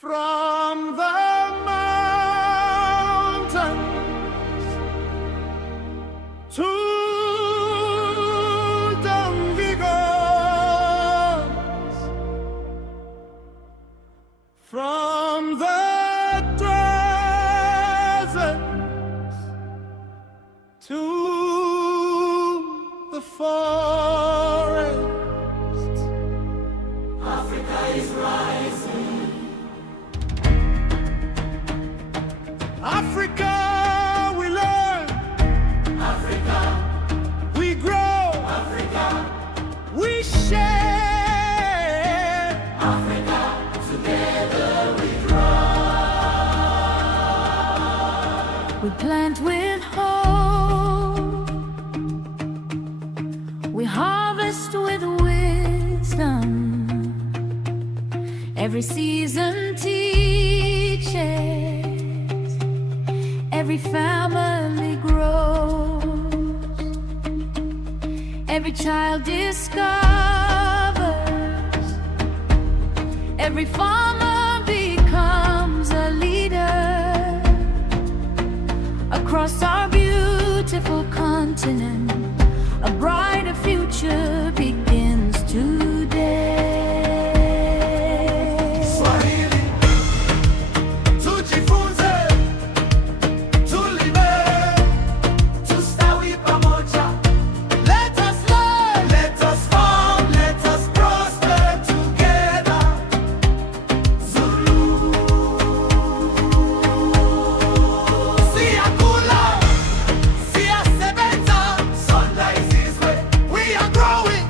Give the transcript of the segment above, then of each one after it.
From the mountains to the vigors, from the deserts to the forests, Africa is rising. Africa, we learn. Africa, We grow. Africa, We share. Africa, together we grow. We plant with hope, we harvest with wisdom. Every season teaches, every family grows, every child discovers, every farmer becomes a leader. Across our beautiful continent, a brighter future begins today. Swahili, Tujifunze, Tulime, Tustawi pamoja. let us learn, let us farm, let us prosper together. Zulu, Siyakhula, Siyasebenza, Sondla, izizwe. we are growing.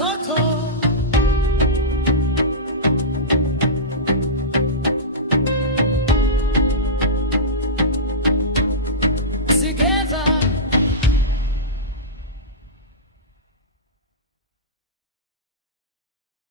Sesotho.